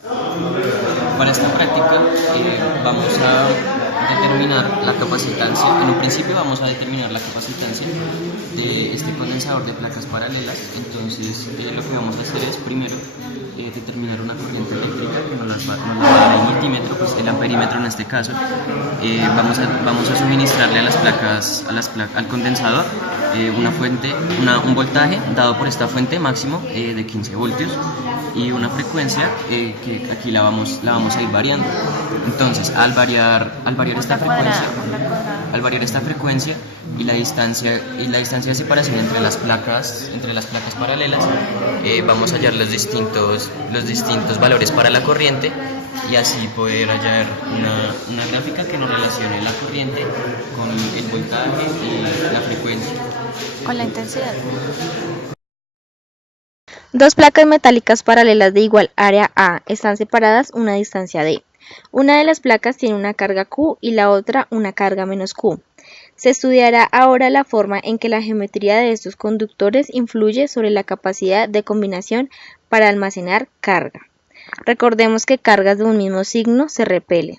Para esta práctica vamos a determinar la capacitancia. En un principio vamos a determinar la capacitancia de este condensador de placas paralelas. Entonces lo que vamos a hacer es primero determinar una corriente eléctrica que nos la va a dar el multímetro, pues el amperímetro en este caso. Vamos a suministrarle a las placas, al condensador una fuente, un voltaje dado por esta fuente máximo de 15 voltios y una frecuencia que aquí la vamos a ir variando. Entonces al variar esta frecuencia y la distancia de separación entre las placas paralelas, vamos a hallar los distintos valores para la corriente y así poder hallar una gráfica que nos relacione la corriente con el voltaje y la frecuencia. Con la intensidad. Dos placas metálicas paralelas de igual área A están separadas una distancia D. Una de las placas tiene una carga Q y la otra una carga menos Q. Se estudiará ahora la forma en que la geometría de estos conductores influye sobre la capacidad de combinación para almacenar carga. Recordemos que cargas de un mismo signo se repelen.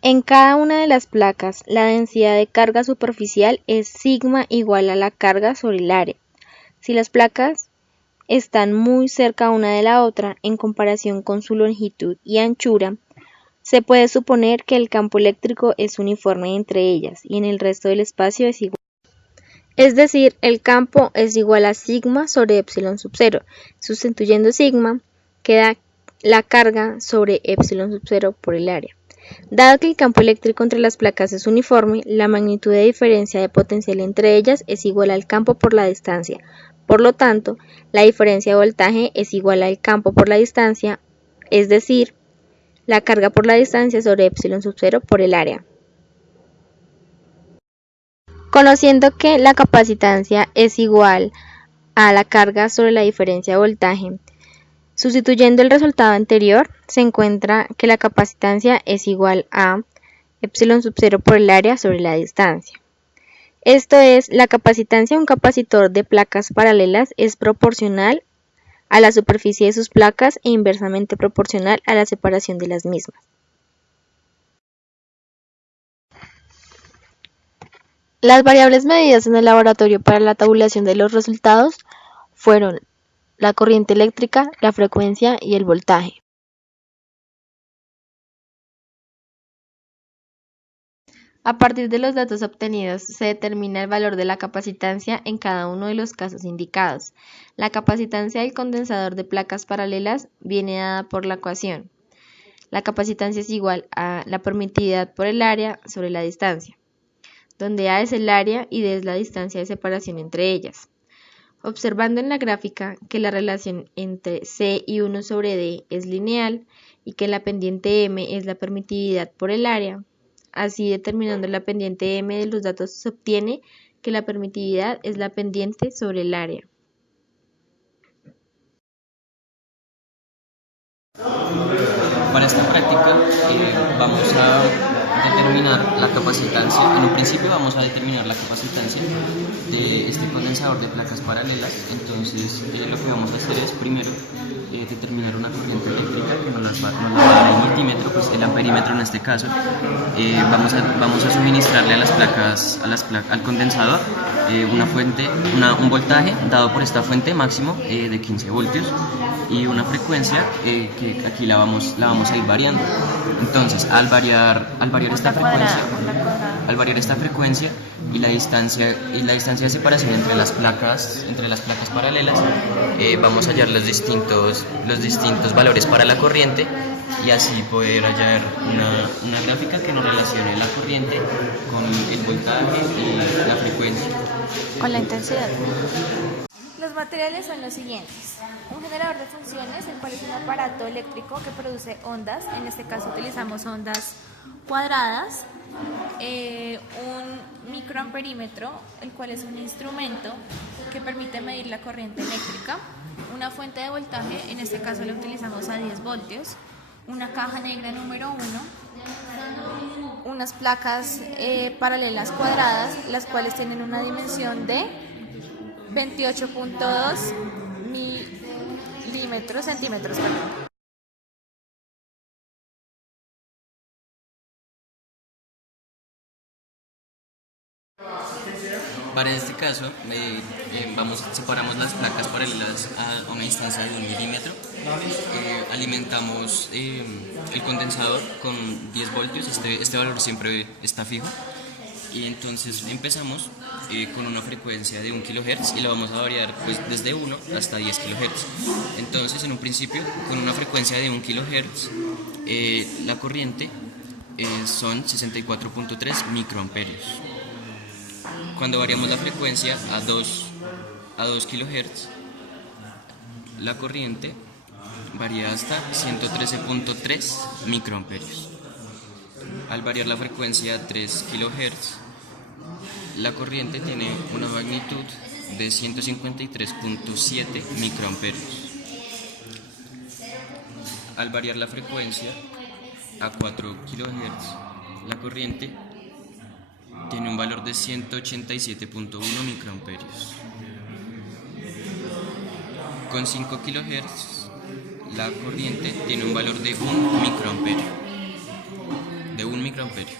En cada una de las placas, la densidad de carga superficial es sigma igual a la carga sobre el área. Si las placas están muy cerca una de la otra en comparación con su longitud y anchura, se puede suponer que el campo eléctrico es uniforme entre ellas y en el resto del espacio es igual. Es decir, el campo es igual a sigma sobre epsilon sub 0. Sustituyendo sigma, queda la carga sobre epsilon sub 0 por el área. Dado que el campo eléctrico entre las placas es uniforme, la magnitud de diferencia de potencial entre ellas es igual al campo por la distancia. Por lo tanto, la diferencia de voltaje es igual al campo por la distancia, es decir, la carga por la distancia sobre epsilon sub 0 por el área. Conociendo que la capacitancia es igual a la carga sobre la diferencia de voltaje, sustituyendo el resultado anterior, se encuentra que la capacitancia es igual a epsilon sub 0 por el área sobre la distancia. Esto es, la capacitancia de un capacitor de placas paralelas es proporcional a la superficie de sus placas e inversamente proporcional a la separación de las mismas. Las variables medidas en el laboratorio para la tabulación de los resultados fueron la corriente eléctrica, la frecuencia y el voltaje. A partir de los datos obtenidos, se determina el valor de la capacitancia en cada uno de los casos indicados. La capacitancia del condensador de placas paralelas viene dada por la ecuación. La capacitancia es igual a la permitividad por el área sobre la distancia, donde A es el área y D es la distancia de separación entre ellas. Observando en la gráfica que la relación entre C y 1 sobre D es lineal y que la pendiente M es la permitividad por el área, así determinando la pendiente M de los datos se obtiene que la permitividad es la pendiente sobre el área. Para esta práctica vamos a determinar la capacitancia. En un principio vamos a determinar la capacitancia de este condensador de placas paralelas. Entonces lo que vamos a hacer es primero determinar una corriente eléctrica que nos la va a dar el multímetro, pues el amperímetro en este caso. Vamos a suministrarle a las placas, al condensador un voltaje dado por esta fuente máximo de 15 voltios y una frecuencia que aquí la vamos a ir variando. Entonces al variar esta frecuencia y la distancia de separación entre las placas paralelas, vamos a hallar los distintos valores para la corriente y así poder hallar una gráfica que nos relacione la corriente con el voltaje y la frecuencia. Con la intensidad. Los materiales son los siguientes: un generador de funciones, el cual es un aparato eléctrico que produce ondas. En este caso utilizamos ondas cuadradas. Un microamperímetro, el cual es un instrumento que permite medir la corriente eléctrica. Una fuente de voltaje, en este caso la utilizamos a 10 voltios. Una caja negra número 1. Unas placas paralelas cuadradas, las cuales tienen una dimensión de 28.2 centímetros. Para este caso, separamos las placas paralelas a una distancia de 1 milímetro. Alimentamos el condensador con 10 voltios, este valor siempre está fijo. Y entonces empezamos con una frecuencia de 1 kHz y la vamos a variar pues, desde 1 hasta 10 kHz. Entonces, en un principio, con una frecuencia de 1 kHz, la corriente son 64.3 microamperios. Cuando variamos la frecuencia a 2 kHz, la corriente varía hasta 113.3 microamperios. Al variar la frecuencia a 3 kHz, la corriente tiene una magnitud de 153.7 microamperios. Al variar la frecuencia a 4 kHz, la corriente tiene un valor de 187.1 microamperios. Con 5 kHz, la corriente tiene un valor de 1 microamperio.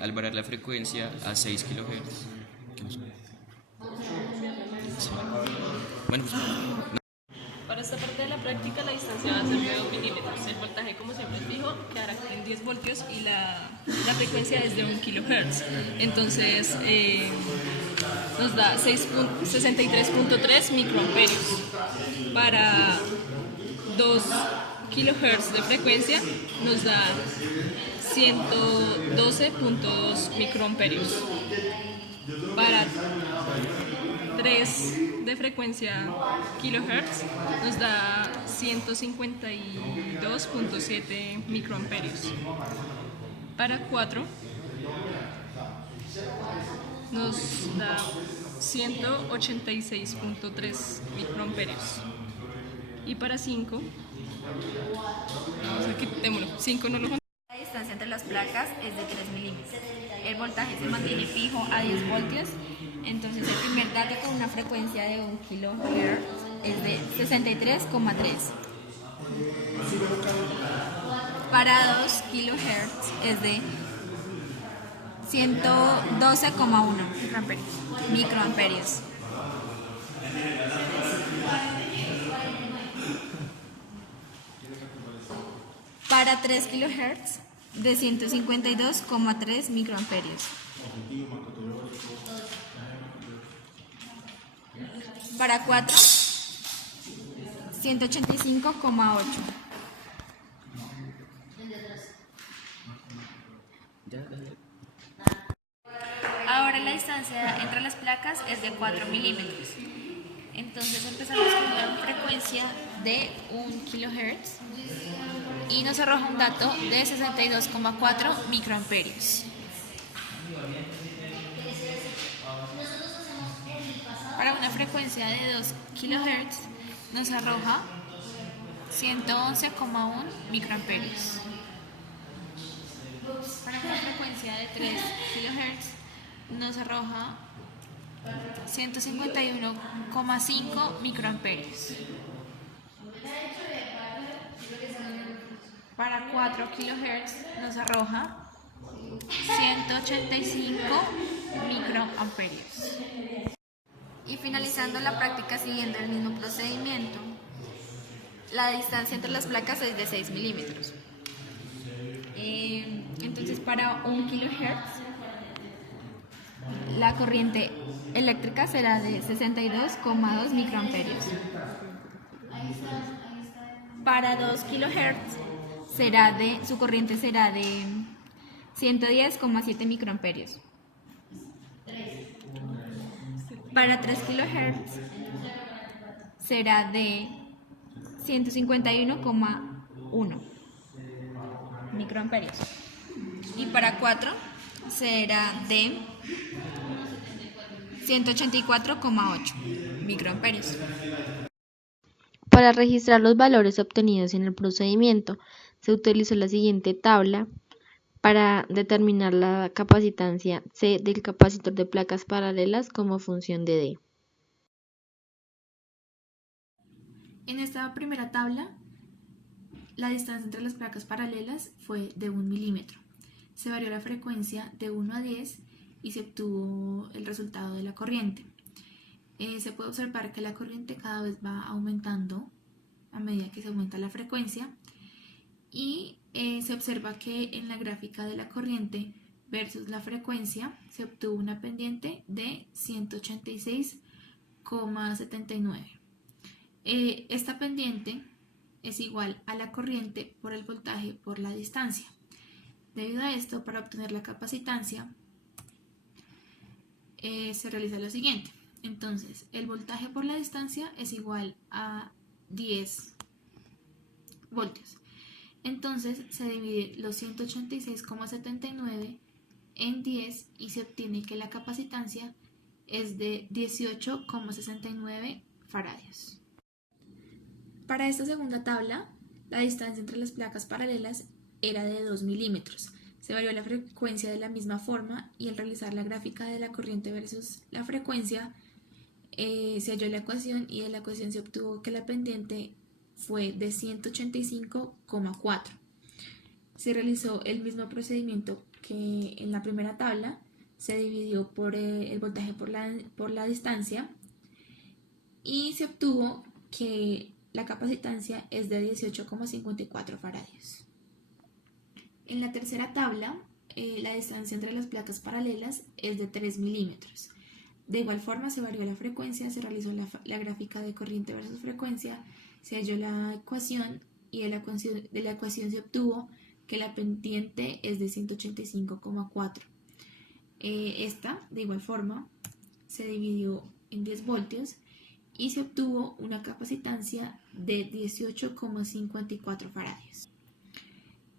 Al variar la frecuencia a 6 kHz. Bueno, Para esta parte de la práctica la distancia va a ser de 2 milímetros. El voltaje, como siempre les dijo, quedará en 10 voltios y la frecuencia es de 1 kHz. Entonces nos da 63.3 microamperios. Para 2 kHz de frecuencia nos da 112.2 microamperios. Para 3 de frecuencia kilohertz nos da 152.7 microamperios. Para 4 nos da 186.3 microamperios. Y para 5, quitémoslo, 5 no lo contamos. La distancia entre las placas es de 3 milímetros. El voltaje se mantiene fijo a 10 voltios. Entonces el primer dato con una frecuencia de 1 kHz es de 63,3. Para 2 kHz es de 112,1 microamperios. Para 3 kHz de 152,3 microamperios. Para 4, 185,8. Ahora la distancia entre las placas es de 4 milímetros. Entonces empezamos con una frecuencia de 1 kHz y nos arroja un dato de 62,4 microamperios. Para una frecuencia de 2 kHz nos arroja 111,1 microamperios. Para una frecuencia de 3 kHz nos arroja 151,5 microamperios. Para 4 kHz nos arroja 185 microamperios. Y finalizando la práctica siguiendo el mismo procedimiento, la distancia entre las placas es de 6 milímetros. Entonces para 1 kHz la corriente eléctrica será de 62,2 microamperios. Para 2 kHz su corriente será de 110,7 microamperios. Para 3 kHz será de 151,1 microamperios. Y para 4 será de 184,8 microamperios. Para registrar los valores obtenidos en el procedimiento, se utilizó la siguiente tabla para determinar la capacitancia C del capacitor de placas paralelas como función de D. En esta primera tabla, la distancia entre las placas paralelas fue de 1 milímetro. Se varió la frecuencia de 1 a 10 y se obtuvo el resultado de la corriente. Se puede observar que la corriente cada vez va aumentando a medida que se aumenta la frecuencia y se observa que en la gráfica de la corriente versus la frecuencia se obtuvo una pendiente de 186,79. Esta pendiente es igual a la corriente por el voltaje por la distancia. Debido a esto, para obtener la capacitancia, se realiza lo siguiente. Entonces, el voltaje por la distancia es igual a 10 voltios. Entonces, se divide los 186,79 en 10 y se obtiene que la capacitancia es de 18,69 faradios. Para esta segunda tabla, la distancia entre las placas paralelas era de 2 milímetros. Se varió la frecuencia de la misma forma y al realizar la gráfica de la corriente versus la frecuencia, se halló la ecuación y de la ecuación se obtuvo que la pendiente fue de 185,4. Se realizó el mismo procedimiento que en la primera tabla, se dividió por el voltaje por la distancia y se obtuvo que la capacitancia es de 18,54 faradios. En la tercera tabla, la distancia entre las placas paralelas es de 3 milímetros. De igual forma se varió la frecuencia, se realizó la gráfica de corriente versus frecuencia, se halló la ecuación y de la ecuación se obtuvo que la pendiente es de 185,4. Esta, de igual forma, se dividió en 10 voltios y se obtuvo una capacitancia de 18,54 faradios.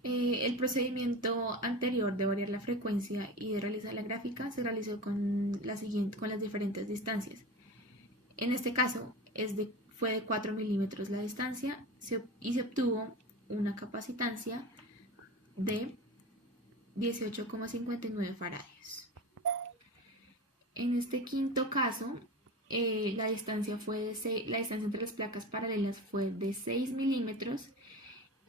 El procedimiento anterior de variar la frecuencia y de realizar la gráfica se realizó con las diferentes distancias. En este caso fue de 4 milímetros la distancia y se obtuvo una capacitancia de 18,59 faradios. En este quinto caso, la distancia entre las placas paralelas fue de 6 milímetros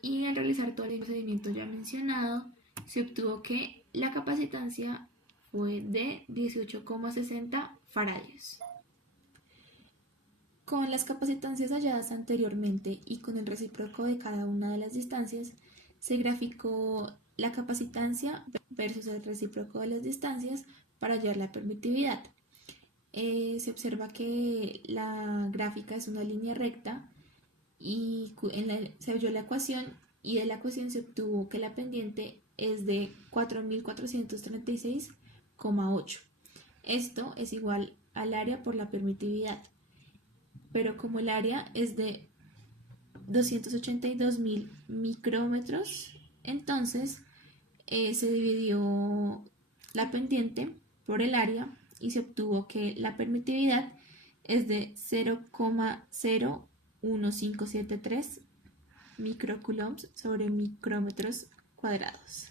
y al realizar todo el procedimiento ya mencionado, se obtuvo que la capacitancia fue de 18,60 faradios. Con las capacitancias halladas anteriormente y con el recíproco de cada una de las distancias, se graficó la capacitancia versus el recíproco de las distancias para hallar la permitividad. Se observa que la gráfica es una línea recta y se halló la ecuación y de la ecuación se obtuvo que la pendiente es de 4.436,8. Esto es igual al área por la permitividad, pero como el área es de 282.000 micrómetros, entonces se dividió la pendiente por el área y se obtuvo que la permitividad es de 0,01573 microcoulombs sobre micrómetros cuadrados.